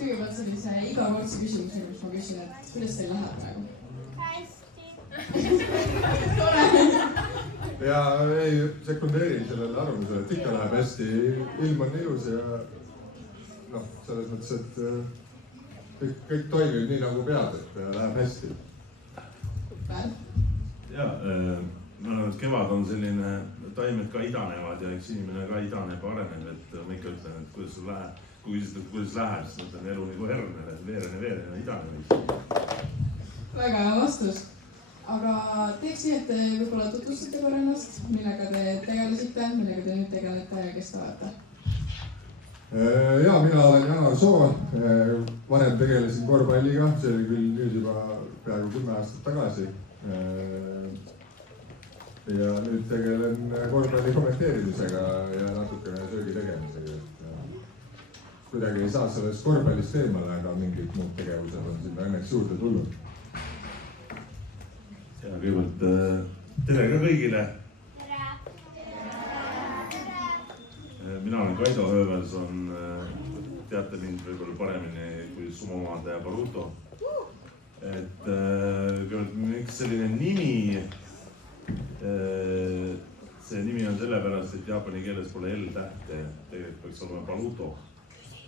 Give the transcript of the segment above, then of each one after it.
kõigepealt sellise igakordse küsimuse, mis ma küsin, et kuidas teil läheb praegu? Hästi. Ja ei sekundeerin sellele arvamusele, et ikka läheb hästi, ilm on ilus ja noh, selles mõttes, et kõik toimib nii nagu peab, et läheb hästi. Ja, ma arvan, et kevad on selline, taimed ka idanevad ja eks inimene ka idaneb, areneb, et ma ikka ütlen, et kuidas sul läheb. Kui küsitud, kuidas läheb, siis mõtlen elu nagu herne, veerene, idanev. Väga hea vastus. Aga teeks nii, et te võib-olla tutvustate korra ennast, millega te tegelesite, millega te nüüd tegelete ja kes te olete? Ja, mina olen Janar Soo. Varem tegelesin korvpalliga, see oli küll nüüd juba peaaegu 10 aastat tagasi. Ja nüüd tegelen korvpalli kommenteerimisega ja natukene söögi tegemisega. Kuidagi ei saa sellest korvpallist eemale, aga mingid muud tegevused on sinna õnneks juurde tulnud. Ja kõigepealt tere ka kõigile. Mina olen Kaido Höövelson, teate mind võib-olla paremini kui sumomaandaja Baruto. Et kõigepealt miks selline nimi? See nimi on sellepärast, et jaapani keeles pole L-tähte, tegelikult peaks olema Baruto.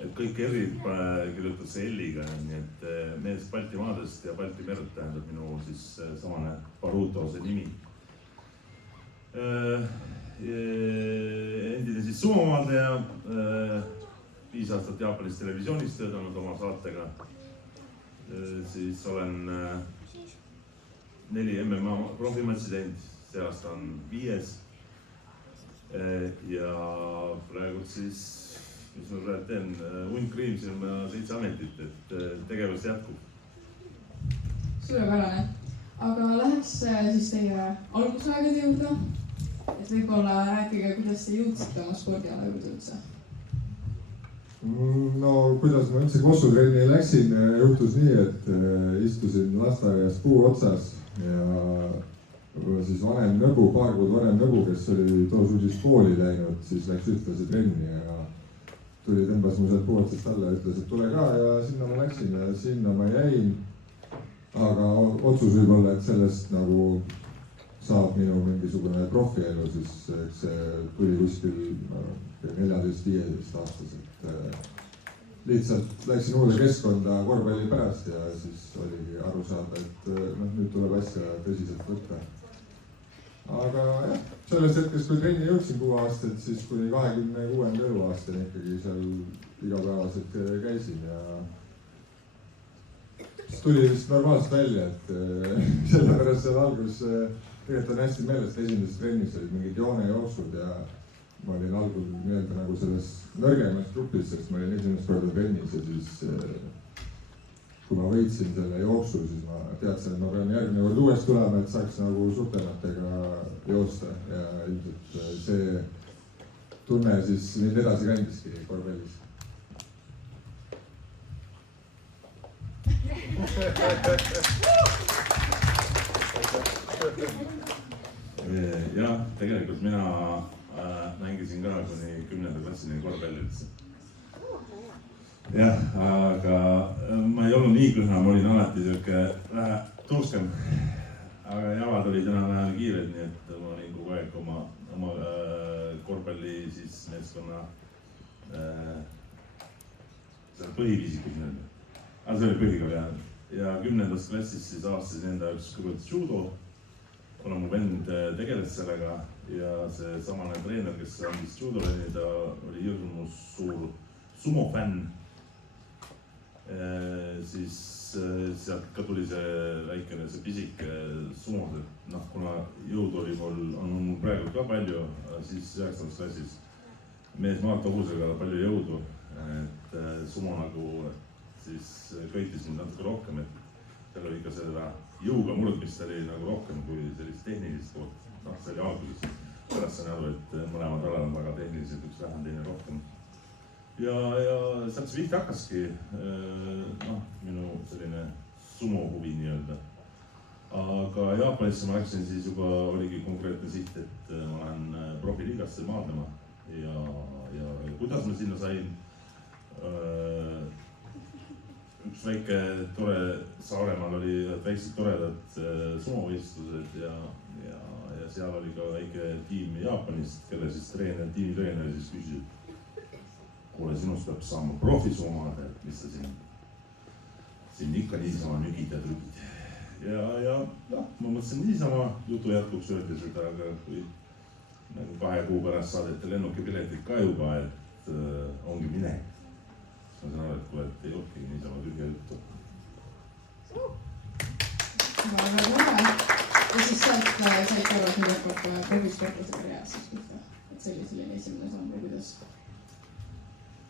Et kõik erid kirjutatakse L-iga, nii et mees Baltimaadest ja Balti merd tähendab minu siis samane Baruto see nimi. Endine siis sumomaandaja, 5 aastat Jaapanis televisioonis töötanud oma saatega. Siis olen 4 MMA profimatsi teinud, see aasta on 5. Ja praegu siis mis ma praegu teen, hunt kriimsin ma 7 ametit, et tegevus jätkub. Suurepärane. Aga läheks siis teie algusaegade juurde, et võib-olla rääkige, kuidas te jõudsite oma spordiala juurde üldse? No kuidas ma üldse kossutrenni läksin, juhtus nii, et istusin lasteaias puu otsas ja siis vanem nõbu, paar kuud vanem nõbu, kes oli toosudis kooli läinud, siis läks ühtlasi trenni ja tuli, tõmbas mu sealt puu otsast alla ja ütles, et tule ka ja sinna ma läksin ja sinna ma jäin. Aga otsus võib olla, et sellest nagu saab minu mingisugune profielu, siis eks see tuli kuskil 14-15 aastaselt. Lihtsalt läksin uude keskkonda korvpalli pärast ja siis oligi aru saada, et nüüd tuleb asja tõsiselt võtta. Aga jah, sellest hetkest, kui trenni jõudsin 6 aastat, siis kuni 26. eluaastani ikkagi seal igapäevaselt käisin ja siis tuli vist normaalselt välja, et sellepärast seal algus tegelikult on hästi meeles, et esimeses trennis olid mingid joonejooksud ja ma olin algul nii-öelda nagu selles nõrgemas grupis, sest ma olin esimest korda trennis ja siis kui ma võitsin selle jooksu, siis ma teadsin, et ma pean järgmine kord uuesti tulema, et saaks nagu suurtematega joosta ja ilmselt see tunne siis mind edasi kandiski korvpallis. Jah, tegelikult mina mängisin ka kuni 10. klassini korvpalli üldse. Jah, aga ma ei olnud nii kõhna, ma olin alati siuke vähe turskem. Aga jalad olid enam-vähem kiired, nii et ma olin kogu aeg oma korvpalli siis meeskonna põhiviisikus nii-öelda. Aga see oli põhiga peal. Ja 10. klassis siis avastasin enda jaoks kõigepealt judo. Kuna mu vend tegeles sellega ja see samane treener, kes andis judoleni, ta oli hirmus suur sumofänn. Siis sealt ka tuli see väikene, see pisike sumos, et noh, kuna jõudu oli on mul praegu ka palju, siis 9. klassis mees maatobusega palju jõudu, et sumo nagu siis köitis mind natuke rohkem, et seal oli ikka seda jõuga murdmist oli nagu rohkem kui sellist tehnilist poolt. Noh, see oli alguses, pärast sain aru, et mõlemad alad on väga tehnilised, üks vähem, teine rohkem. Ja sealt see vihti hakkaski, noh, minu selline sumo huvi nii-öelda. Aga Jaapanisse ma läksin siis juba, oligi konkreetne siht, et ma lähen profiliigasse maadlema ja kuidas ma sinna sain? üks väike tore, Saaremaal oli väiksed toredad sumuvõistlused ja seal oli ka väike tiim Jaapanist, kelle siis tiimitreener siis küsis, kuule, sinust peab saama profisuumade, mis sa siin ikka niisama nügid ja trügid. Ja ma mõtlesin niisama, jutu jätkuks öeldi seda, aga kui nagu 2 kuu pärast saadeti lennukipiletid ka juba, et ongi minek. Ma saan aru, et kuule, et ei olnudki niisama tühja juttu. Väga tore. Ja siis sealt said ka lõpuks profisportlase karjäärs siis pihta, et see oli selline esimene samm või kuidas?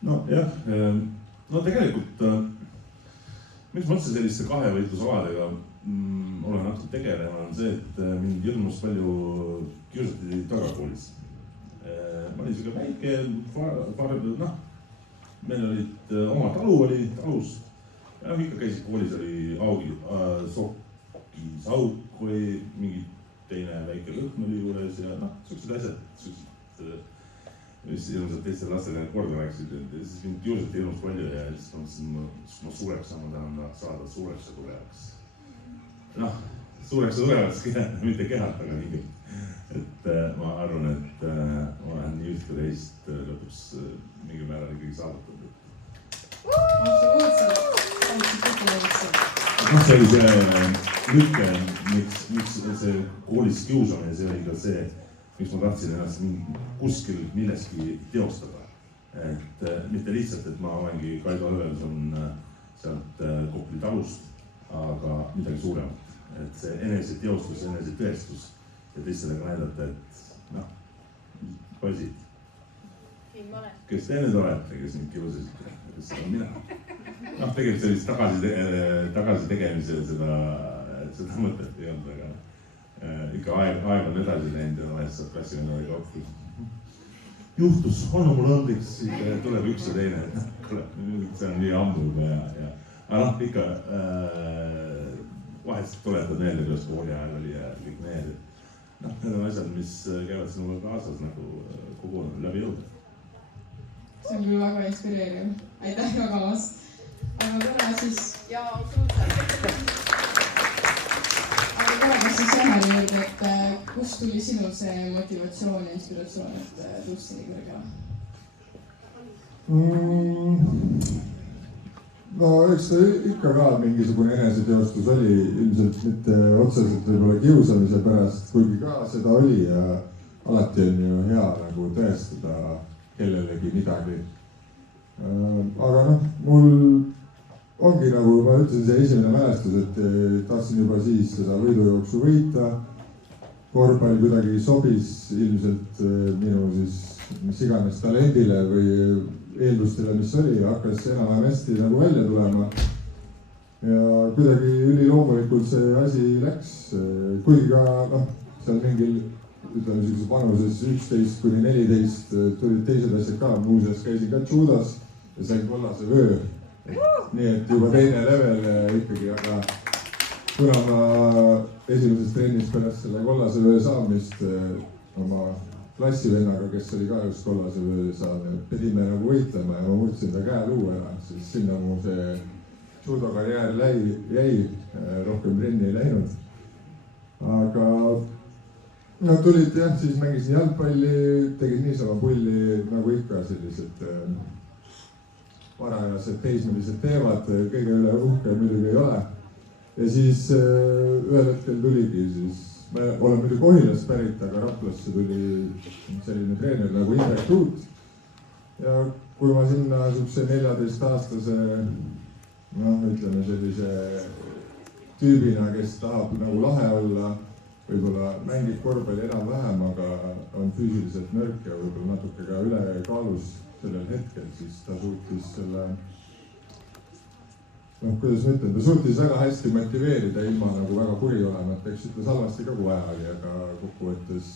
No jah, no tegelikult miks ma üldse selliste kahevõitlusaladega olen hakanud tegelema, on see, et mind hirmus palju kiusati tagakoolis. Ma olin siuke väike, meil olid oma talu oli talus ja ikka käisid koolis, oli augi, sokisauk või mingi teine väike lõhn oli juures ja siuksed asjad, mis ilmselt teistel lastel korda läksid, ja siis mind kiusati hirmus palju ja siis ma suureks saan, ma tahan saada suureks ja tugevaks. Suureks ja tugevaks, mitte kehalt, aga mingi. Et ma arvan, et ma olen nii üht või teist lõpuks mingi määral ikkagi saavutanud. See oli see lükke, miks see koolis kiusamine, see oli ka see, miks ma tahtsin ennast kuskil milleski teostada. Et mitte lihtsalt, et ma olengi Kaido Õelson sealt Kopli talust, aga midagi suuremat. Et see eneseteostus, enesetõestus ja teistele ka näidata, et poisid, kes te nüüd olete, kes mind kiusasite, kes seda on mina. Tegelikult sellist tagasi tegemisel seda mõtet ei olnud, aga ikka aeg on edasi läinud ja vahest saab klassivennaga kokku. Juhtus, anna mulle andeks, tuleb üks ja teine, see on nii ammu aga ikka vahest tuletad meelde, kuidas kooli ajal oli ja kõik need. Need on asjad, mis käivad sinuga kaasas nagu kogu läbi jõuda. See on küll väga inspireeriv. Aitäh jagamast. Aga korra siis... Jaa, absoluutselt. Aga korra siis Jahari juurde, et kust tuli sinul see motivatsioon ja inspiratsioon, et tõusta nii kõrgele? No eks ta ikka ka mingisugune eneseteostus oli, ilmselt mitte otseselt võib-olla kiusamise pärast, kuigi ka seda oli ja alati on ju hea nagu tõestada kellelegi midagi. Aga mul ongi nagu ma ütlesin, see esimene mälestus, et tahtsin juba siis seda võidujooksu võita. Korvpall kuidagi sobis ilmselt minu siis mis iganes talendile või eeldustele, mis oli, hakkas enam hästi nagu välja tulema. Ja kuidagi üliloomulikult see asi läks, kuigi ka seal mingil, ütleme niisuguse vanuses 11–14 tulid teised asjad ka, muuseas käisin ka judas ja sain kollase vöö. Nii et juba teine level ikkagi, aga kuna ma esimeses trennis pärast selle kollase vöö saamist oma klassivennaga, kes oli ka just kollase vöö saanud, pidime nagu võitlema ja ma murdsin ta käeluu ära, siis sinna mu see judo karjäär jäi, rohkem trenni ei läinud. Aga tulid jah, siis mängisin jalgpalli, tegin niisama pulli nagu ikka sellised varajased teismelised teevad, kõige üle uhke muidugi ei ole. Ja siis ühel hetkel tuligi siis, me oleme muidu Kohilast pärit, aga Raplasse tuli selline treener nagu Indrek Tuut. Ja kui ma sinna siukse 14-aastase, ütleme sellise tüübina, kes tahab nagu lahe olla, võib-olla mängib korvpalli enam-vähem, aga on füüsiliselt nõrk ja võib-olla natuke ka ülekaalus sellel hetkel, siis ta suutis selle, kuidas ma ütlen, ta suutis väga hästi motiveerida ilma nagu väga kuri olema, et eks ütles halvasti ka kui vaja oli, aga kokkuvõttes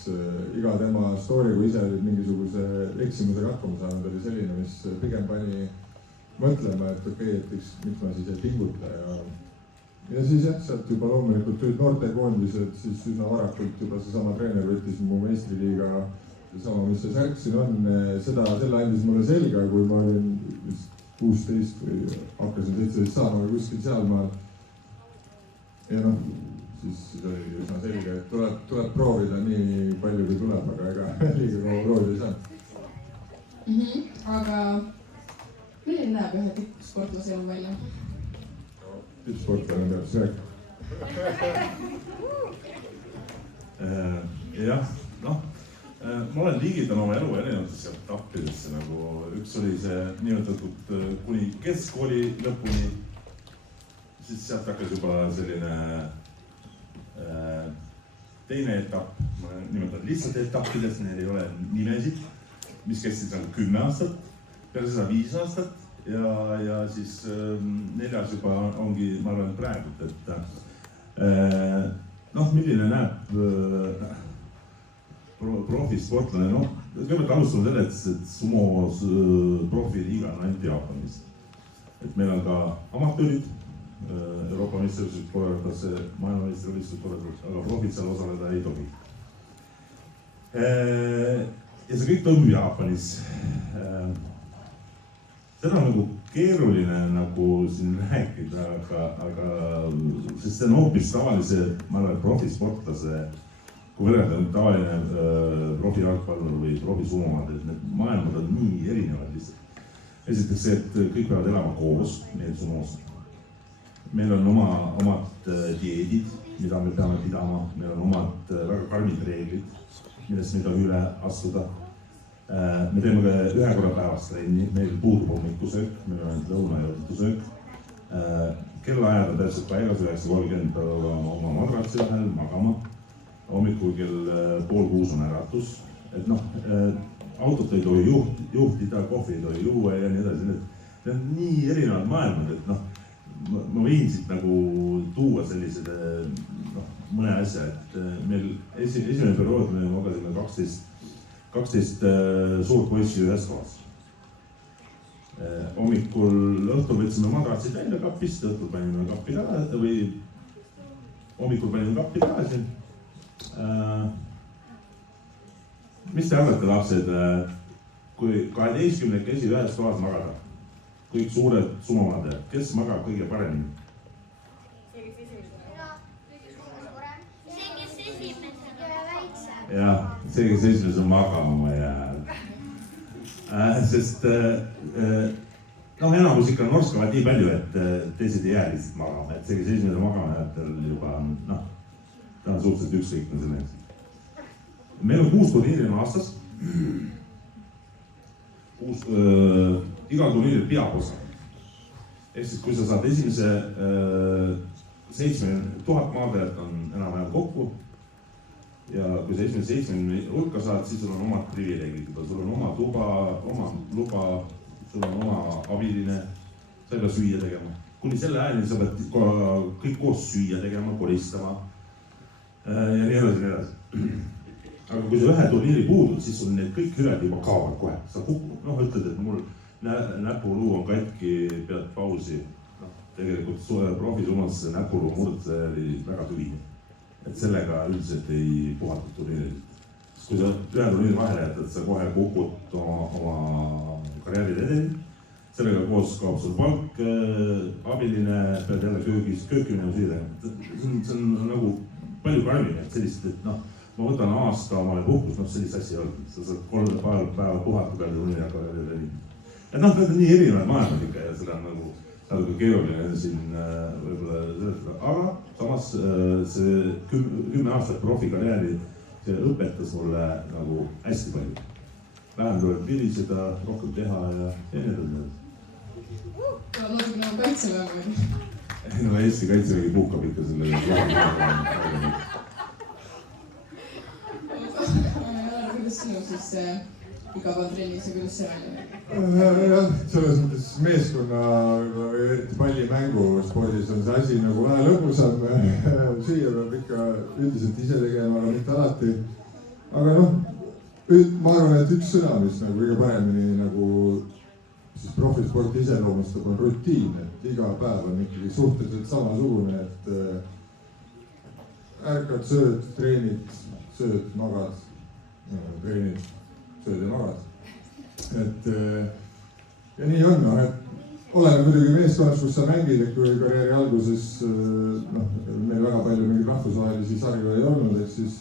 iga tema story, kui ise mingisuguse eksimusega hakkama saanud, oli selline, mis pigem pani mõtlema, et okei, et miks ma siis ei pinguta ja siis jah, sealt juba loomulikult tulid noortekoondised, siis üsna varakult juba seesama treener võttis mu meistriliiga, seesama, mis see särk siin on, selle andis mulle selga, kui ma olin 16 või hakkasin 17 saama või kuskil sealmaal. ja noh, siis oligi üsna selge, et tuleb proovida nii palju kui tuleb, aga ega liiga kaua proovida ei saanud. Aga milline näeb ühe tippsportlase elu välja? Tippsportlane peab siis rääkima. jah, noh, ma olen liigitanud oma elu erinevatesse etappidesse, nagu üks oli see nimetatud kuni keskkooli lõpuni, siis sealt hakkas juba selline teine etapp, ma nimetan lihtsalt etappidest, neil ei ole nimesid, mis kestsid nagu 10 aastat, peale seda 5 aastat ja siis 4. juba ongi, ma arvan, praegu, et noh, milline näeb profisportlane, noh, kõigepealt alustame sellest, et sumo profiliiga on ainult Jaapanis. Et meil on ka amatöörid, Euroopa meistrivõistlused korraldatakse, maailma meistrivõistlused korraldatakse, aga profid seal osaleda ei tohi. Ja see kõik toimub Jaapanis. Seda on nagu keeruline nagu siin rääkida, aga sest see on hoopis tavalise, ma arvan, profisportlase, kui võrrelda nüüd tavaline profijalgpallur või profisumovad, et need maailmad on nii erinevad lihtsalt. Esiteks see, et kõik peavad elama koos, need sumos. Meil on omad dieedid, mida me peame pidama, meil on omad väga karmid reeglid, millest me ei tohi üle astuda. Me teeme ka 1 korra päevas trenni, meil puudub hommikusöök, meil on ainult lõuna ja õhtusöök. Kellaajad on täpselt paigas, 9:30 peavad oma madratsi vahel magama. Hommikul kell 5:30 on äratus, et noh, autot ei tohi juhtida, kohvi ei tohi juua ja nii edasi. Need on nii erinevad maailmad, et noh, ma võin siit nagu tuua sellised mõne asja, et meil esimene periood me magasime 12 suurt poissi ühes kohas. Hommikul õhtul võtsime madratsid välja kapist, õhtul panime kappi tagasi või hommikul panime kappi tagasi. Mis te arvate, lapsed, kui 12 ühes toas magada, kõik suured sumomad, kes magab kõige paremini? Jah, see, kes esimesena magama jääb. Sest noh, enamus ikka norskavad nii palju, et teised ei jää lihtsalt magama, et see, kes esimesena magama jääb, tal juba noh, ta on suhteliselt ükskõikne selleks. Meil on 6 turniiri aastas. Igal turniiril peab osa. Ehk siis, kui sa saad esimese 7000 maadajat on enam-vähem kokku ja kui sa esimese 70 hulka saad, siis sul on omad privileegid. Sul on oma tuba, oma luba, sul on oma abiline, sa ei pea süüa tegema. Kuni selle ajani sa pead kõik koos süüa tegema, koristama ja nii edasi. Aga kui sa ühe turniiri puudud, siis sul need kõik hüved juba kaovad kohe. Sa noh, ütled, et mul näpuluu on katki, pead pausi. Tegelikult profisumas see näpuluu murde oli väga tüvine. Et sellega üldiselt ei puhatud turniirilt. Kui sa ühe turniiri vahele jätad, sa kohe kukud oma karjääri edeni. Sellega koos kaob sul palk, abiline, pead jälle köökimine ja süüda. See on nagu palju karmine, et sellist, et noh, ma võtan aasta omale puhkus, noh sellist asja ei olnud. Sa saad 3 päeva puhata peale turniiri ja karjääri edeni. Et noh, need on nii erinevad maailmad ikka ja seda on nagu natuke keeruline siin võib-olla seletada. Aga samas see 10 aastat profikarjääri, see õpetas mulle nagu hästi palju. Vähem tuleb viliseda, rohkem teha ja nii edasi. Natuke nagu kaitseväe või? No Eesti kaitsevägi puhkab ikka selle kuidas sinu siis igapäevatrennis ja kuidas see välja? Jah, selles mõttes meeskonna või eriti pallimängu spordis on see asi nagu vähe lõbusam. Süüa peab ikka üldiselt ise tegema, aga mitte alati. Aga noh, ma arvan, et üks sõna, mis nagu kõige paremini nagu siis profisporti iseloomustab, on rutiin, et iga päev on ikkagi suhteliselt samasugune, et ärkad, sööd, treenid, sööd, magad, treenid, sööd ja magad. Et ja nii on, et oleneb muidugi meeskonnas, kus sa mängid, et kui karjääri alguses meil väga palju mingeid rahvusvahelisi sarju ei olnud, ehk siis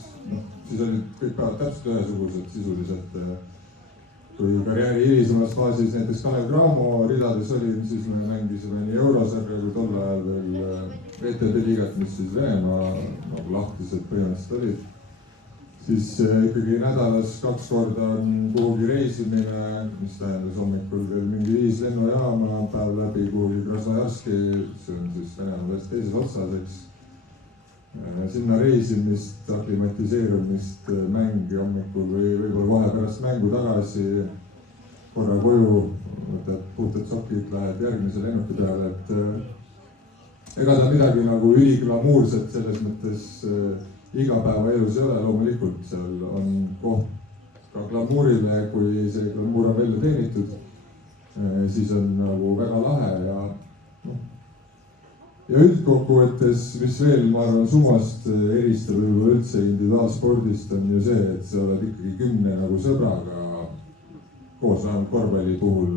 olid kõik päevad täpselt ühesugused sisuliselt. Kui karjääri hilisemas faasis näiteks Kalev Cramo ridades oli, siis me mängisime nii eurosarja kui tol ajal veel VTB liigat, mis siis Venemaa nagu lahtised põhimõtteliselt olid. Siis ikkagi nädalas 2 korda on kuhugi reisimine, mis tähendas hommikul veel mingi 5 lennujaama, päev läbi kuhugi Krasnojarski, see on siis Venemaa veel teises otsas, eks. Sinna reisimist, aklimatiseerumist, mängi hommikul või võib-olla kohe pärast mängu tagasi, korra koju, võtad puhtad sokid, lähed järgmise lennuki peale, et ega ta midagi nagu üliglamuurset selles mõttes igapäevaelus ei ole, loomulikult seal on koht ka glamuurile, kui see glamuur on välja teenitud, siis on nagu väga lahe ja üldkokkuvõttes, mis veel, ma arvan, sumost eristab võib-olla üldse individuaalspordist on ju see, et sa oled ikkagi 10 nagu sõbraga koos vähemalt korvpalli puhul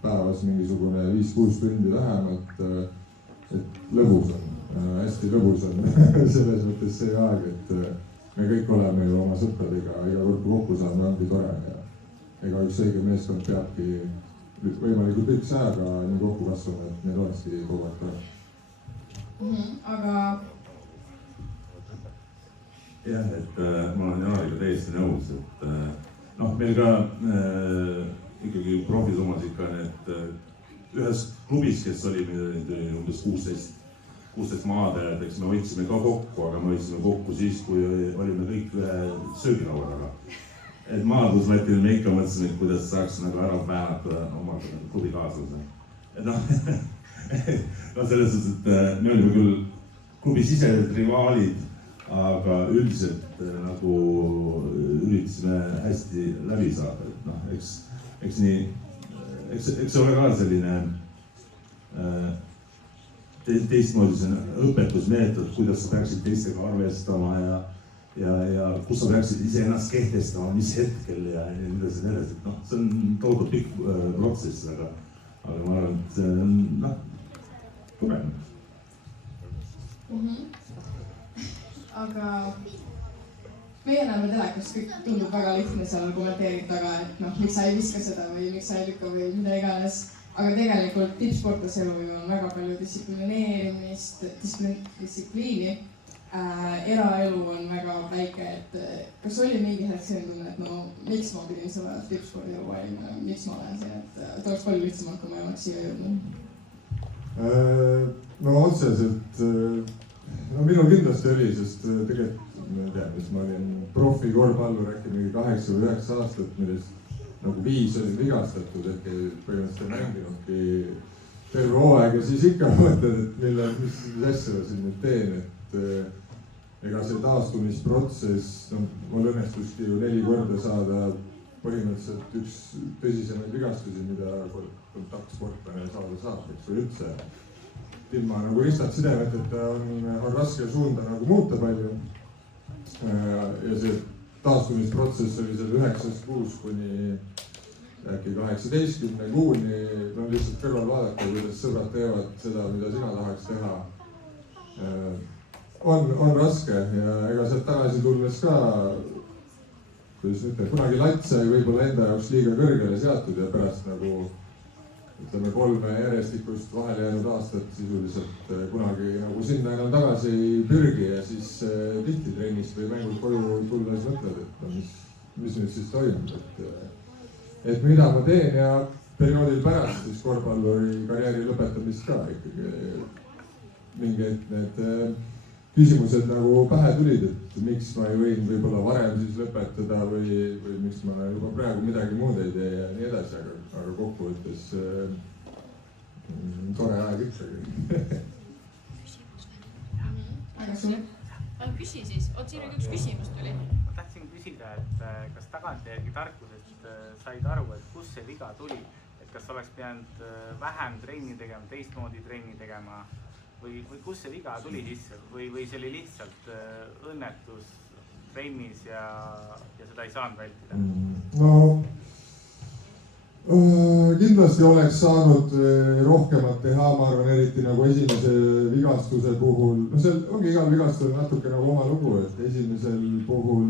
päevas mingisugune 5-6 tundi vähemalt, et lõbus on, hästi lõbus on selles mõttes see aeg, et me kõik oleme ju oma sõpradega, iga kord kui kokku saame, ongi tore ja ega üks õige meeskond peabki võimalikult lühikese ajaga nii kokku kasvama, et meil olekski kogu aeg tore. Aga jah, et ma olen Jaaniga täiesti nõus, et meil ka ikkagi profisummas ikka need ühes klubis, kes oli umbes 16 maadajad, eks me võtsime ka kokku, aga me võtsime kokku siis, kui olime kõik ühe söögilaua taga. Et maadlusmätil me ikka mõtlesime, et kuidas saaks nagu ära määrata oma klubikaaslase. Et selles suhtes, et me olime küll klubi siseselt rivaalid, aga üldiselt nagu üritasime hästi läbi saada, et eks see ole ka selline teistmoodi see õpetusmeetod, kuidas sa peaksid teistega arvestama ja kus sa peaksid iseennast kehtestama, mis hetkel ja nii edasi, et see on toodud pikk protsess, aga ma arvan, et see on kogenud. Aga meie näeme telekast, kõik tundub väga lihtne seal kommenteerida taga, et miks sa ei viska seda või miks sa ei lükka või mida iganes. Aga tegelikult tippsportlase elu on väga palju distsiplineerimist, distsipliini. Eraelu on väga väike, et kas oli mingi hetk selline tunne, et miks ma pidin seda tippspordi elu valima, miks ma olen siin, et oleks palju lihtsamalt, kui ma ei oleks siia jõudnud? No otseselt, minul kindlasti oli, sest tegelikult ma ei tea, mis ma olin profikorvpallur äkki mingi 8 või 9 aastat, millest nagu 5 olin vigastatud, ehk põhimõtteliselt mänginudki terve hooaeg ja siis ikka mõtled, et mis asja ma siin nüüd teen, et ega see taastumisprotsess, mul õnnestuski ju 4 korda saada põhimõtteliselt üks tõsisemaid vigastusi, mida kontaktsportlane saada saab, eks või üldse. Ilma nagu ristad sidemeteta on raske suunda nagu muuta palju. Ja see taastumisprotsess oli seal 9 kuus kuni äkki 18 kuuni, lihtsalt kõrval vaadata, kuidas sõbrad teevad seda, mida sina tahaks teha. On raske ja ega sealt tagasi tulles ka, kuidas ütleme, kunagi latt sai võib-olla enda jaoks liiga kõrgele seatud ja pärast nagu ütleme 3 järjestikust vahele jäänud aastat sisuliselt kunagi nagu sinna enam tagasi ei pürgi ja siis tihti trennist või mängult koju tulles mõtled, et mis nüüd siis toimub, et mida ma teen ja perioodil pärast siis korvpalluri karjääri lõpetamist ka ikkagi mingi hetk need küsimused nagu pähe tulid, et miks ma ei võinud võib-olla varem siis lõpetada või miks ma juba praegu midagi muud ei tee ja nii edasi, aga kokkuvõttes tore aeg ikkagi. Aga sul? Küsi siis, siin üks küsimus tuli. Ma tahtsin küsida, et kas tagantjärgi tarkusest said aru, et kus see viga tuli, et kas oleks pidanud vähem trenni tegema, teistmoodi trenni tegema või kus see viga tuli sisse või see oli lihtsalt õnnetus trennis ja seda ei saanud vältida? No kindlasti oleks saanud rohkemat teha, ma arvan, eriti nagu esimese vigastuse puhul, no seal ongi igal vigastusel natuke nagu oma lugu, et esimesel puhul,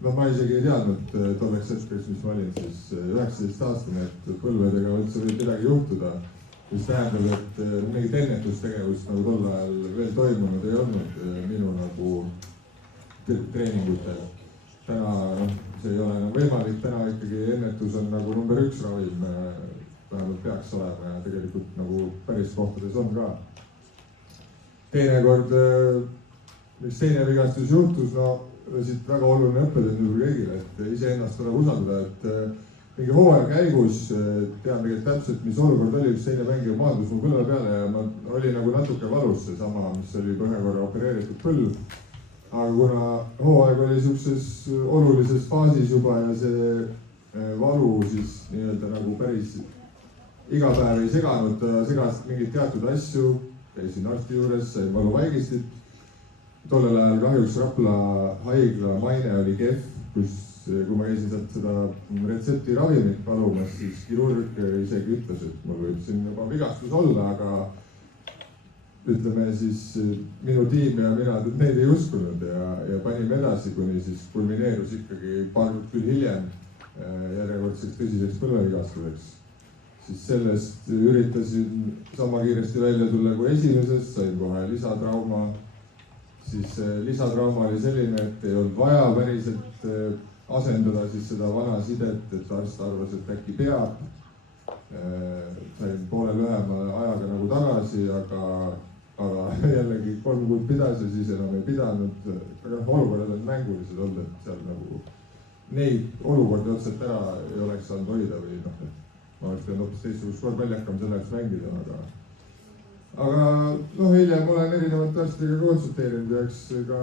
no ma isegi ei teadnud tolleks hetkeks, mis ma olin siis 19-aastane, et põlvedega üldse võib midagi juhtuda, mis tähendab, et mingit ennetustegevust nagu tol ajal veel toimunud ei olnud minu nagu treeningutel. Täna see ei ole enam võimalik, täna ikkagi ennetus on nagu number 1 ravim, vähemalt peaks olema ja tegelikult nagu päris kohtades on ka. Teinekord, miks teine vigastus juhtus, no siit väga oluline õppetund juba kõigile, et iseennast tuleb usaldada, et mingi hooaja käigus tean tegelikult täpselt, mis olukord oli, üks teine mängija maandus mu põlve peale ja ma oli nagu natuke valus seesama, mis oli ühe korra opereeritud põlv. Aga kuna hooaeg oli siukses olulises faasis juba ja see valu siis nii-öelda nagu päris iga päev ei seganud, ta segas mingeid teatud asju, käisin arsti juures, sain valuvaigistit. Tollel ajal kahjuks Rapla haigla maine oli kehv, kus kui ma käisin sealt seda retsepti ravimit palumas, siis kirurg isegi ütles, et mul võib siin juba vigastus olla, aga ütleme siis minu tiim ja mina neid ei uskunud ja panime edasi, kuni siis kulmineerus ikkagi paar küll hiljem järjekordseks tõsiseks põlvevigastuseks. Siis sellest üritasin sama kiiresti välja tulla kui esimesest, sain kohe lisatrauma. Siis lisatrauma oli selline, et ei olnud vaja päriselt asendada siis seda vana sidet, et arst arvas, et äkki peab. Sain poole lühema ajaga nagu tagasi, aga jällegi 3 kuud pidas ja siis enam ei pidanud. Olukorrad on mängulised olnud, et seal nagu neid olukordi otseselt ära ei oleks saanud hoida või noh, et ma oleks pidanud hoopis teistsugust korvpalli hakkama selleks mängida, aga noh, hiljem olen erinevate arstidega konsulteerinud ja eks ka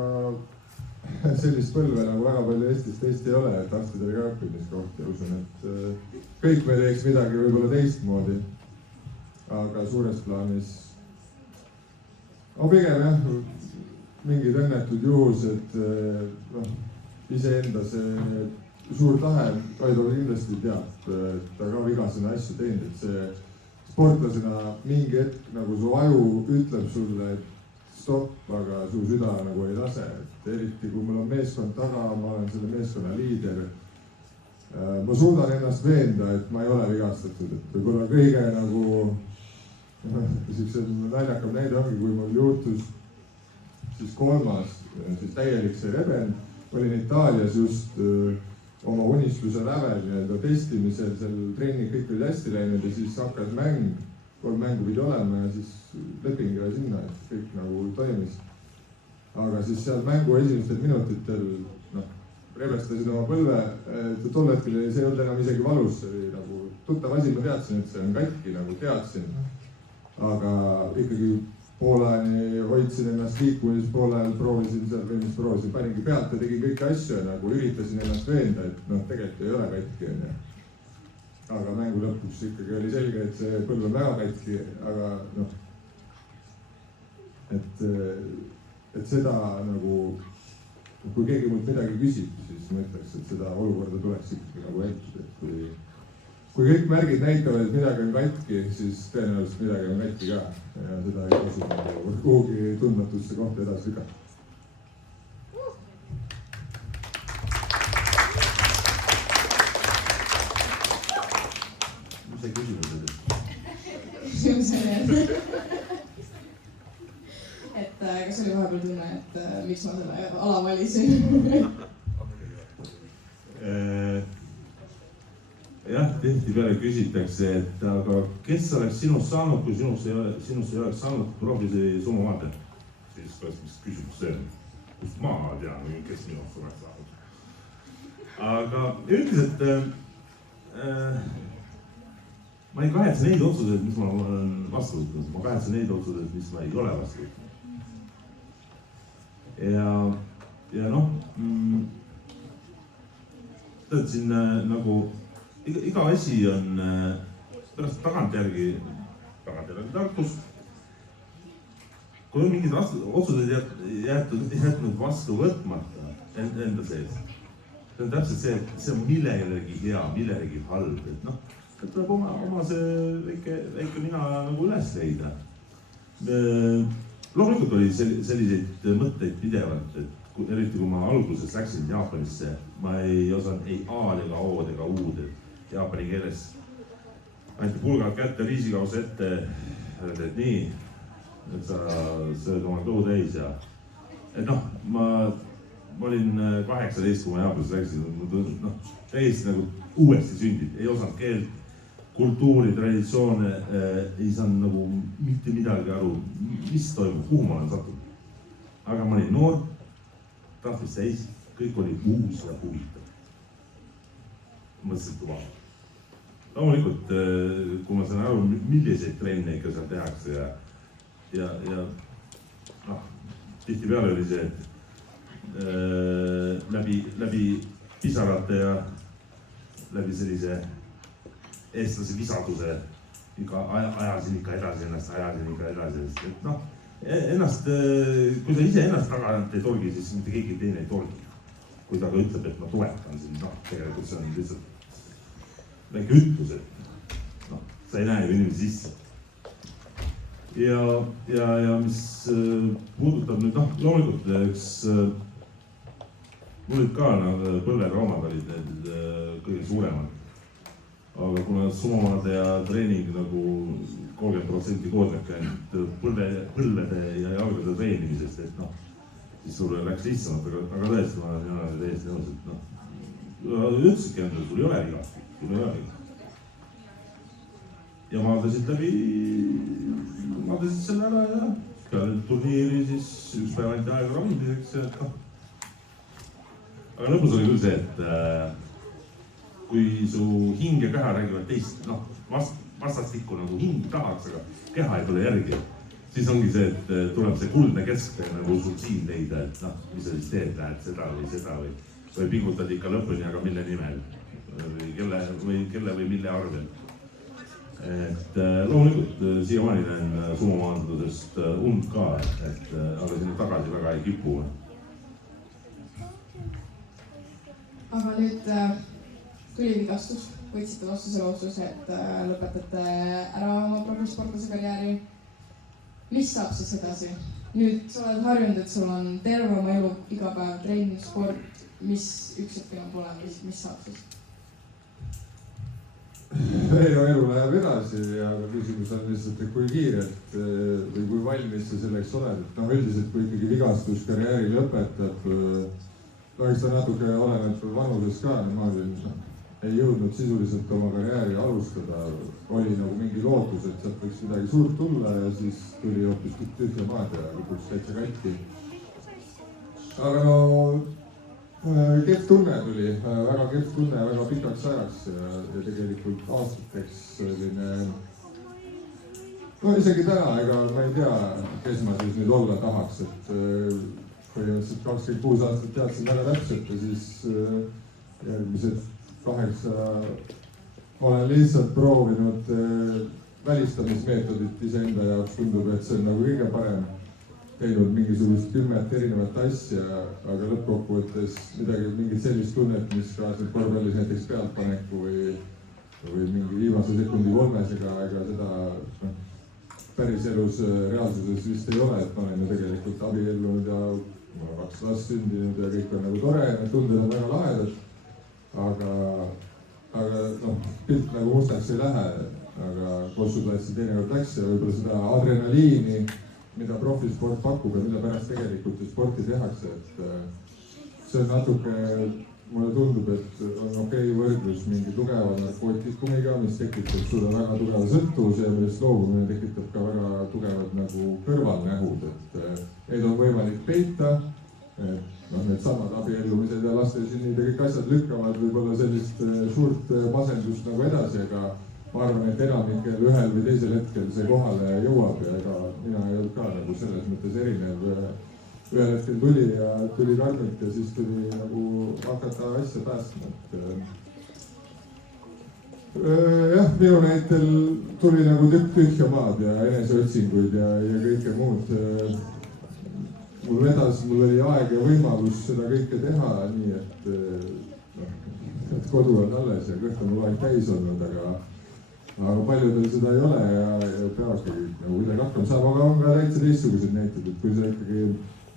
sellist põlve nagu väga palju Eestis teist ei ole, et arstidel ka õppimiskoht ja usun, et kõik me teeks midagi võib-olla teistmoodi, aga suures plaanis pigem jah, mingid õnnetud juhused, noh, iseenda see suur tahe, Kaido kindlasti teab, et ta ka vigasena asju teinud, et see sportlasena mingi hetk nagu su aju ütleb sulle, et stopp, aga su süda nagu ei lase, et eriti kui mul on meeskond taga, ma olen selle meeskonna liider. Ma suudan ennast veenda, et ma ei ole vigastatud, et võib-olla kõige nagu siukse naljakam näide ongi, kui mul juhtus siis 3. siis täielik see rebend. Olin Itaalias just oma unistuse lävel nii-öelda testimisel, seal treening kõik oli hästi läinud ja siis hakkas mäng, 3 mängu pidi olema ja siis leping jäi sinna, et kõik nagu toimis. Aga siis seal mängu esimestel minutitel, noh, rebestasin oma põlve, tol hetkel see ei olnud enam isegi valus, see oli nagu tuttav asi, ma teadsin, et see on katki, nagu teadsin. Aga ikkagi poolajani hoidsin ennast liikumis, poolajal proovisin seal või mis proovisin, paningi pealt ja tegin kõiki asju ja nagu üritasin ennast veenda, et noh, tegelikult ei ole katki, on ju. Aga mängu lõpuks ikkagi oli selge, et see põlv on väga katki, aga noh, et seda nagu, kui keegi mult midagi küsib, siis ma ütleks, et seda olukorda tuleks ikkagi nagu vältida, et kui kõik märgid näitavad, et midagi on katki, siis tõenäoliselt midagi on katki ka ja seda ei tasu nagu kuhugi tundmatusse kohta edasi lükata. Mis see küsimus oli? Küsimus oli, et kas oli vahepeal tunne, et miks ma selle ala valisin? Jah, tihtipeale küsitakse, et aga kes oleks sinust saanud, kui sinust ei oleks saanud proovisi sumuvaadet? Siis mis küsimus see on? Kust ma tean, kes minust oleks saanud? Aga üldiselt ma ei kahetse neid otsuseid, mis ma olen vastu võtnud. Ma kahetsen neid otsuseid, mis ma ei ole vastu võtnud. Ja noh, tead siin nagu iga asi on pärast tagantjärgi tarkus. Kui on mingid otsused jätnud vastu võtmata enda sees, see on täpselt see, et see on millegi hea, millegi halb, et noh, tuleb oma see väike mina nagu üles leida. Loomulikult oli selliseid mõtteid pidevalt, et eriti kui ma alguses läksin Jaapanisse, ma ei osanud ei A-d ega O-d ega U-d jaapani keeles. Anti pulgad kätte, riisikausa ette, öeldi, et nii, et sa sööd oma kõhu täis ja et noh, ma olin 18, kui ma Jaapanis läksin, täiesti nagu uuesti sündid, ei osanud keelt, kultuuri, traditsioone, ei saanud nagu mitte midagi aru, mis toimub, kuhu ma olen sattunud. Aga ma olin noor, tahtis täis, kõik oli uus ja huvitav. Mõtlesin, et vau. Loomulikult, kui ma saan aru, milliseid trenne ikka seal tehakse ja tihti peale oli see, et läbi pisarate ja läbi sellise eestlase visaduse ajasin ikka edasi ennast, et noh, kui sa ise ennast tagant ei torgi, siis mitte keegi teine ei torgi. Kui ta ka ütleb, et ma toetan sind, noh, tegelikult see on lihtsalt väike ütlus, et noh, sa ei näe ju inimesi sisse. Ja mis puudutab nüüd, noh, loomulikult, eks mul olid ka põlvetraumad olid need kõige suuremad. Aga kuna sumomade ja treening nagu 30% koodnebki ainult põlvede ja jalgade treenimisest, et noh, siis sul läks lihtsamalt, aga tõesti ma olen täiesti nõus, et noh, ütlesidki endale, sul ei ole viga. Ja maadasid selle ära ja peale turniiri siis üks päev anti aega ravimiseks, et noh. Aga lõpus oli küll see, et kui su hing ja keha räägivad teist, noh, vastastikku nagu hing tahaks, aga keha ei tule järgi, siis ongi see, et tuleb see kuldne kesktee nagu sul siin leida, et noh, mis sa siis teed, lähed seda või pingutad ikka lõpuni, aga mille nimel või kelle või mille arvel. Et loomulikult siiamaani näen sumomaandudest und ka, aga sinna tagasi väga ei kipu. Aga nüüd tuli vigastus, võtsite vastu selle otsuse, et lõpetate ära oma profisportlase karjääri. Mis saab siis edasi? Nüüd sa oled harjunud, et sul on terve oma elu, iga päev trenn, sport, mis üks hetk enam pole, mis saab siis? Elu läheb edasi ja küsimus on lihtsalt, et kui kiirelt või kui valmis sa selleks oled. Et noh, üldiselt kui ikkagi vigastus karjääri lõpetab, eks ta natuke oleneb vanuses ka, ma ei jõudnud sisuliselt oma karjääri alustada. Oli nagu mingi lootus, et sealt võiks midagi suurt tulla ja siis tuli hoopis tühja maad ja lõpuks täitsa katki. Aga no kehv tunne tuli, väga kehv tunne, väga pikaks ajaks ja tegelikult aastateks selline, no isegi täna, ega ma ei tea, kes ma siis nüüd olla tahaks, et põhimõtteliselt 26 aastat teadsin väga täpselt ja siis järgmised 8 olen lihtsalt proovinud välistamismeetodit iseenda jaoks, tundub, et see on nagu kõige parem. Teinud mingisugust 10 erinevat asja, aga lõppkokkuvõttes mingit sellist tunnet, mis kaasneb korvpallis näiteks pealtpaneku või mingi viimase sekundi kolmesega, ega seda päris elus reaalsuses vist ei ole, et ma olen ju tegelikult abiellunud ja mul on 2 last sündinud ja kõik on nagu tore, need tunded on väga lahedad, aga noh, pilt nagu mustaks ei lähe, aga kossuklassi teinekord läks ja võib-olla seda adrenaliini, mida profisport pakub ja mille pärast tegelikult ju sporti tehakse, et see on natuke, mulle tundub, et on okei võrdlus mingi tugeva narkootikumiga, mis tekitab sulle väga tugeva sõltuvuse ja millest loobumine tekitab ka väga tugevad nagu kõrvalnähud, et neid on võimalik peita, noh, need samad abiellumised ja laste sünnid ja kõik asjad lükkavad võib-olla sellist suurt masendust nagu edasi, aga ma arvan, et enamikel ühel või teisel hetkel see kohale jõuab ja ega mina ei olnud ka nagu selles mõttes erinev. Ühel hetkel tuli karmilt ja siis tuli nagu hakata asja päästma. Jah, minu näitel tuli nagu tühja maad ja eneseotsinguid ja kõike muud. Mul vedas, mul oli aeg ja võimalus seda kõike teha, nii et kodu on alles ja kõht on mul aeg täis olnud, aga paljudel seda ei ole ja peavadki nagu kuidagi hakkama saama, aga on ka täitsa teistsuguseid näiteid, et kui sa ikkagi,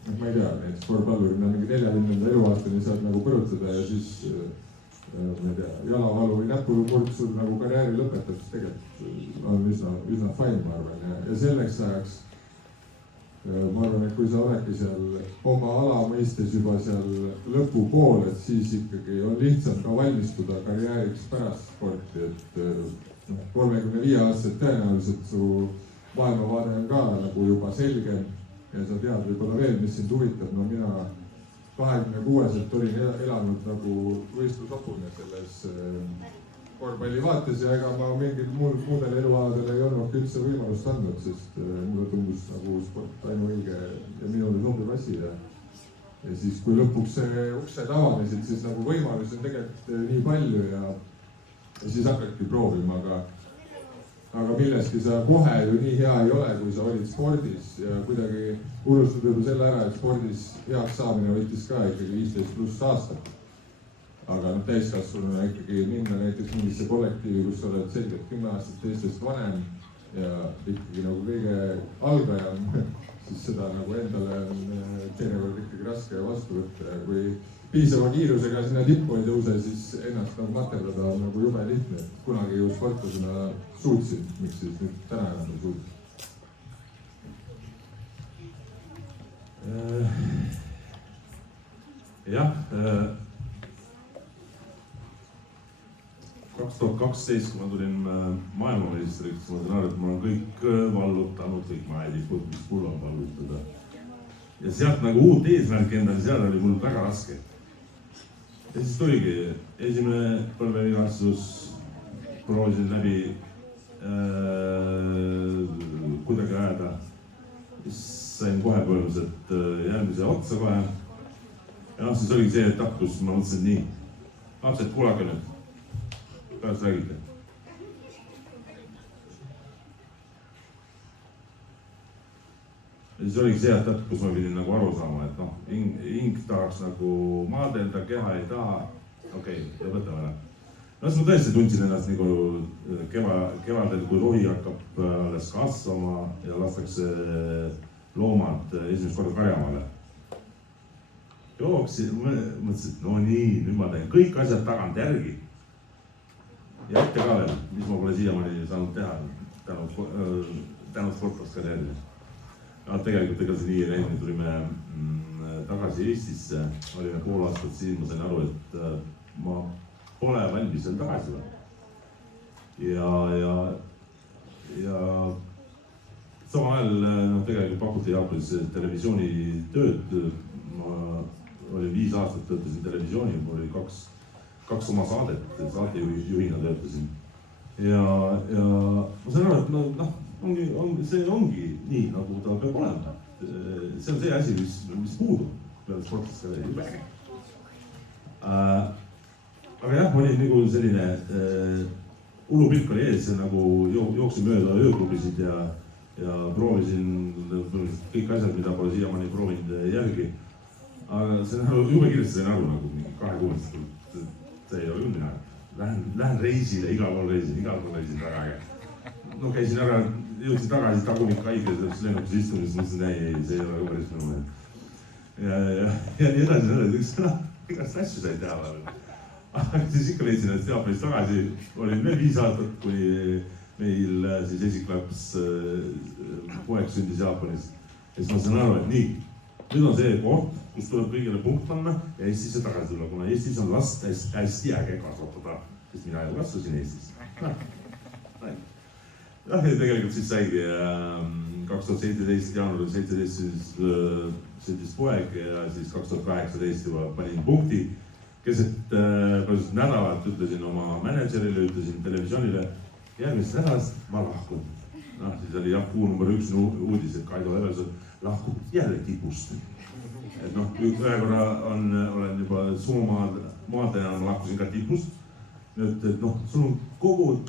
ma ei tea, näiteks korvpallurina mingi 40. eluaastani saad nagu põrutada ja siis ma ei tea, jalavalu või näpumurd sul nagu karjääri lõpetab, siis tegelikult on üsna fine, ma arvan, ja selleks ajaks ma arvan, et kui sa oledki seal oma ala mõistes juba seal lõpupool, et siis ikkagi on lihtsam ka valmistuda karjääriks pärast sporti, et 35-aastaselt tõenäoliselt su maailmavaade on ka nagu juba selgem ja sa tead võib-olla veel, mis sind huvitab. No mina 26-selt olin elanud nagu võistlusopune selles korvpallivaates ja ega ma mingil muudel elualadel ei olnud üldse võimalust andnud, sest mulle tundus nagu sport ainuõige ja minule sobiv asi ja siis, kui lõpuks uksed avanesid, siis nagu võimalusi on tegelikult nii palju ja siis hakkadki proovima, aga milleski sa kohe ju nii hea ei ole, kui sa olid spordis ja kuidagi unustad juba selle ära, et spordis heaks saamine võttis ka ikkagi 15+ aastat. Aga täiskasvanuna ikkagi minna näiteks mingisse kollektiivi, kus sa oled selgelt 10 aastat teistest vanem ja ikkagi nagu kõige algaja on, siis seda nagu endale on teinekord ikkagi raske vastu võtta ja kui piisava kiirusega sinna tippu ei tõuse, siis ennast nagu materdada on nagu jube lihtne. Kunagi ju sportlasena suutsin, miks siis nüüd täna enam ei suuda? Jah, 2012, kui ma tulin maailmameistriks, ma sain aru, et ma olen kõik vallutanud, kõik mäetipud, mis mul on vallutada. Ja sealt nagu uut eesmärki endale seal oli mul väga raske. Ja siis tuligi esimene põlvevigastus, proovisin läbi kuidagi ajada. Siis sain kohe põhimõtteliselt järgmise otsa kohe. Ja siis oligi see etapp, kus ma mõtlesin nii, lapsed, kuulake nüüd. Pärast räägite. Ja siis oligi see etapp, kus ma pidin nagu aru saama, et noh, hing tahaks nagu maadelda, keha ei taha. Okei, ja võtame ära. No siis ma tõesti tundsin ennast nagu kevadel, kui rohi hakkab alles kasvama ja lastakse loomad esimest korda karjamaale. Jooksin, mõtlesin, et no nii, nüüd ma teen kõik asjad tagant järgi. Ja ette ka veel, mis ma pole siiamaani saanud teha tänu sportlaskarjäärile. Tegelikult ega see nii ei läinud, tulime tagasi Eestisse, olime pool aastat siin, ma sain aru, et ma pole valmis veel tagasi. Ja samal ajal tegelikult pakuti Jaapanis televisioonitööd. Ma olin 5 aastat töötasin televisiooni, mul oli kaks oma saadet, saatejuhina töötasin. Ja ma sain aru, et see ongi nii, nagu ta peab olema. See on see asi, mis puudub peale sportlaskarjääri. Aga jah, oli nagu selline ulupilk oli ees, nagu jooksin mööda ööklubisid ja proovisin kõik asjad, mida pole siiamaani proovinud järgi. Aga see jube kiiresti sain aru nagu 2 kuulest, see ei ole küll mina. Lähen reisile, igal pool reisin väga äge. No käisin ära, jõudsin tagasi tagumik haiglas, lennukis istumis, mõtlesin, ei, see ei ole päris minu meelest. Ja nii edasi, igast asju sai teha veel. Aga siis ikka leidsin, et Jaapanis tagasi olin veel 5 aastat, kui meil siis esiklaps poeg sündis Jaapanis. Ja siis ma sain aru, et nii, nüüd on see koht, kus tuleb kõigile punkt panna ja Eestisse tagasi tulla, kuna Eestis on last hästi äge kasvatada, sest mina ju kasvasin Eestis. Ja tegelikult siis saigi 2017 jaanuaril 17 sündis poeg ja siis 2018 juba panin punkti. Keset nädalat ütlesin oma managerile, ütlesin televisioonile, järgmisest nädalast ma lahkun. Siis oli kuu number 1 uudis, et Kaido Evelson lahkub jälle tipust. Et ühe korra olen juba suumaadena, ma lahkusin ka tipust. Et sul on kogu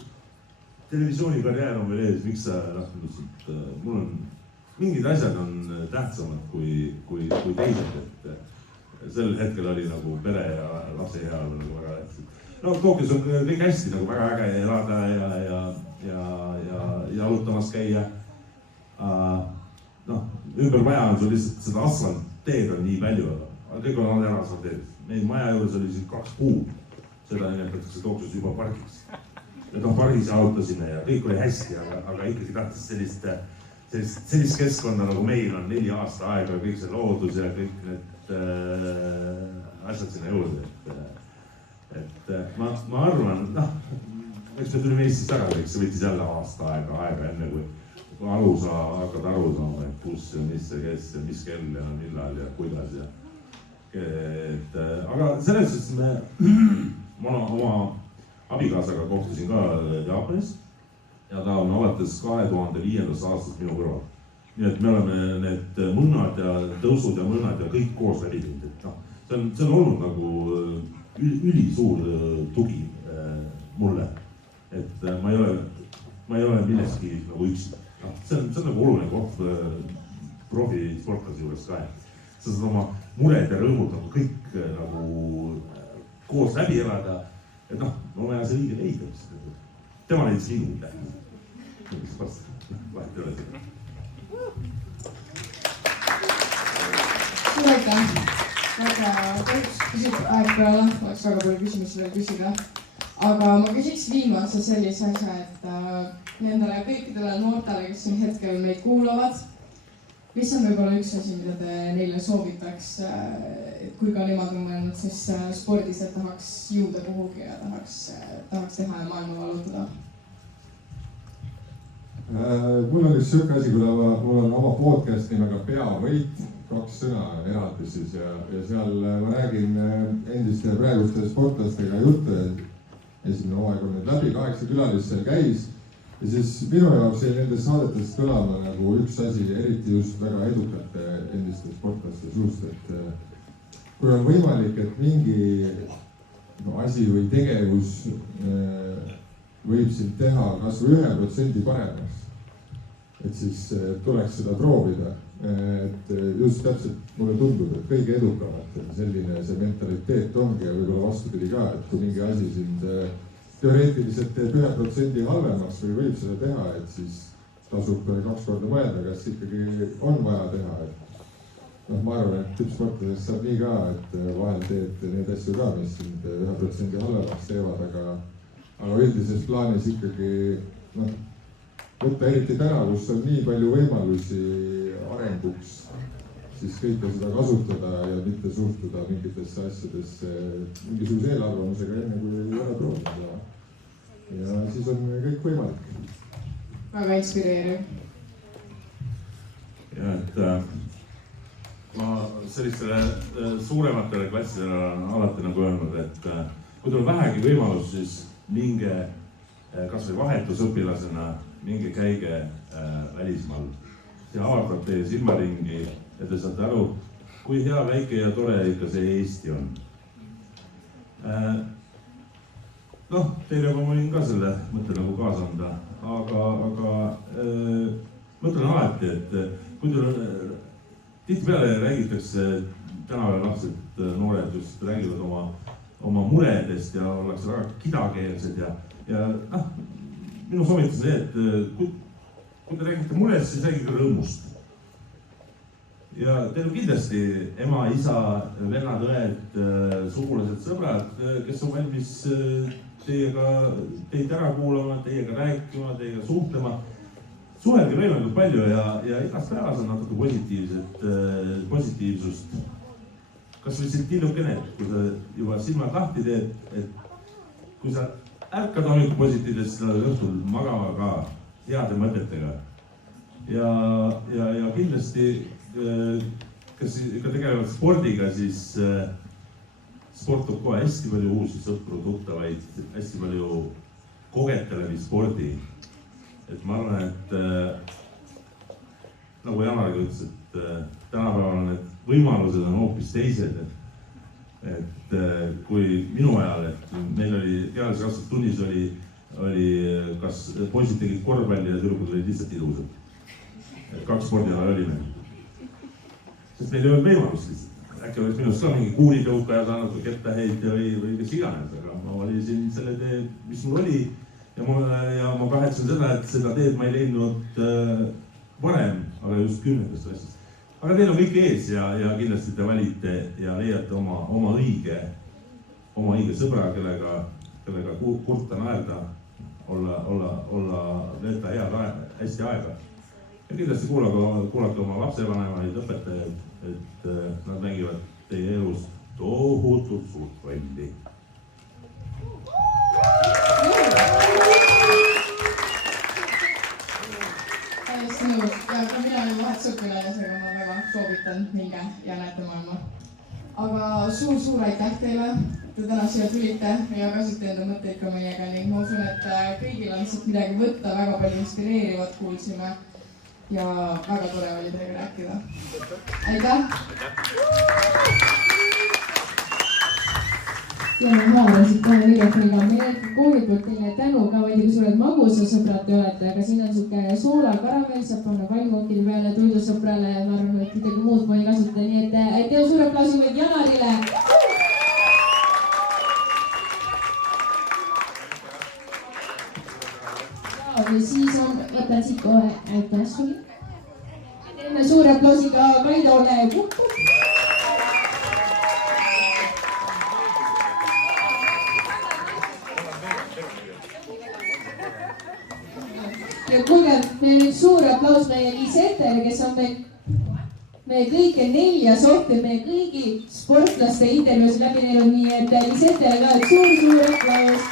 televisioonikarjäär on veel ees, miks sa lahkunud? Mul on, mingid asjad on tähtsamad kui teised, et sel hetkel oli nagu pere ja lapse heaolu nagu väga tähtsad. no Tokyos on kõik hästi nagu väga äge elada ja jalutamas käia. Noh, ümber maja on sul lihtsalt seda asfaltteed on nii palju, aga kõik on ära asfalteeritud. Meil maja juures oli siin 2 kuud, seda nimetatakse Tokyos juba pargiks. Ja noh, pargis jalutasime ja kõik oli hästi, aga ikkagi tahtis sellist keskkonda nagu meil on 4 aasta aega, kõik see loodus ja kõik need asjad sinna juurde. Et ma arvan, noh, eks me tulime Eestis tagasi, eks see võttis jälle aasta aega enne kui hakkad aru saama, et kus ja mis ja kes ja mis kell ja millal ja kuidas ja. Aga selles suhtes ma oma abikaasaga kohtusin ka Jaapanis ja ta on alates 2005. aastast minu kõrval. Nii et me oleme need mõnnad ja tõusud ja mõnnad ja kõik koos läbi teinud, et noh, see on olnud nagu ülisuur tugi mulle, et ma ei ole milleski nagu üksi. No, see on nagu oluline koht profisportlase juures ka, et sa saad oma mured ja rõõmud nagu kõik nagu koos läbi elada, et noh, ma vaja see õige leida, tema leidis minu midagi, vahet ei ole seda. Suur aitäh, väga küsib aeg peale, oleks väga palju küsimusi veel küsida. Aga ma küsiks viimase sellise asja, et nendele kõikidele noortele, kes siin hetkel meid kuulavad, mis on võib-olla üks asi, mida te neile soovitaks, kui ka nemad on mõelnud siis spordis, et tahaks jõuda kuhugi ja tahaks teha ja maailma valutada? Mul on üks siuke asi, kuna mul on oma podcast nimega Peavõit, 2 sõna eraldi siis ja seal ma räägin endiste praeguste sportlastega jutte. Esimene hooaeg on nüüd läbi, 8 külalist seal käis ja siis minu jaoks jäi nendes saadetes kõlama nagu üks asi, eriti just väga edukate endiste sportlaste suust, et kui on võimalik, et mingi asi või tegevus võib sind teha kas või 1% paremaks, et siis tuleks seda proovida. Et just täpselt mulle tundub, et kõige edukamalt selline see mentaliteet ongi ja võib-olla vastupidi ka, et kui mingi asi sind teoreetiliselt teeb 1% halvemaks või võib seda teha, et siis tasub 2 korda mõelda, kas ikkagi on vaja teha. Noh, ma arvan, et tippsportlasest saab nii ka, et vahel teed need asju ka, mis sind 1% halvemaks teevad, aga üldises plaanis ikkagi võtta eriti täna, kus on nii palju võimalusi arenguks, siis kõike seda kasutada ja mitte suhtuda mingitesse asjadesse mingisuguse eelarvamusega enne kui ei ole proovida. Ja siis on kõik võimalik. Väga inspireeriv. Ja, et ma sellistele suurematele klassidele olen alati nagu öelnud, et kui teil on vähegi võimalus, siis minge kas või vahetusõpilasena, minge käige välismaal. See avardab teie silmaringi ja te saate aru, kui hea, väike ja tore ikka see Eesti on. Noh, teile ma võin ka selle mõtte nagu kaasa anda, aga mõtlen alati, et kui teil tihtipeale räägitakse, tänapäeval lapsed, noored just räägivad oma muredest ja ollakse väga kidakeelsed ja minu soovitus on see, et kui te räägite murest, siis räägige rõõmust. Ja teil on kindlasti ema, isa, vennad, õed, sugulased, sõbrad, kes on valmis teid ära kuulama, teiega rääkima, teiega suhtlema. Suhelge võimalikult palju ja igast päevas on natuke positiivsust. Kas või siit tillukene, kui sa juba silmad lahti teed, et kui sa ärkad hommikul positiivsest, sa õhtul magama ka heade mõtetega. Ja kindlasti, kes ikka tegelevad spordiga, siis sport toob kohe hästi palju uusi sõpru, tuttavaid, hästi palju kogete läbi spordi. Et ma arvan, et nagu Janargi ütles, et tänapäeval need võimalused on hoopis teised. Et kui minu ajal, et meil oli kehalise kasvatuse tunnis oli kas poisid tegid korvpalli ja tüdrukud olid lihtsalt ilusad. 2 spordiala oli meil. Sest meil ei olnud võimalust lihtsalt. äkki oleks minust ka mingi kuulitõukaja saanud või kettaheitja või kes iganes, aga ma valisin selle tee, mis mul oli. Ja ma kahetsen seda, et seda teed ma ei leidnud varem, aga just 10. klassist. Aga teil on kõik ees ja kindlasti te valite ja leiate oma õige sõbra, kellega kurta naerda, olla veeta hästi aega. Ja kindlasti kuulake oma lapsevanemaid, õpetajaid, et nad mängivad teie elus tohutult suurt rolli. Täiesti nõus ja ka mina olen vahetusõpilane, seega ma väga soovitan minge ja näete maailma. Aga suur aitäh teile, et te täna siia tulite ja jagasite enda mõtteid ka meiega ning ma usun, et kõigil on siit midagi võtta, väga palju inspireerivat kuulsime ja väga tore oli teiega rääkida. Aitäh! Ja haarasid kohe mikrofoniga. Meil kooli poolt teile tänu ka, ma ei tea, kui suured magusasõbrad te olete, aga siin on siuke soola karamell, saab panna valmukil peale, tuidusõbrale ja ma arvan, et midagi muud ma ei kasuta. Nii et aitäh suure aplausi meid Janarile! Ja siis on, võtan siit kohe aitäh sulle. Teeme suure aplausiga Kaidole. Ja kuulge, meil nüüd suur aplaus meie Lisetele, kes on meie kõige 4 sorti, meie kõigi sportlaste intervjuus läbi näinud, nii et Lisetele ka suur aplaus.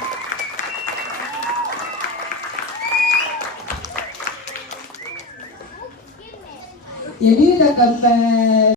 Ja nüüd hakkab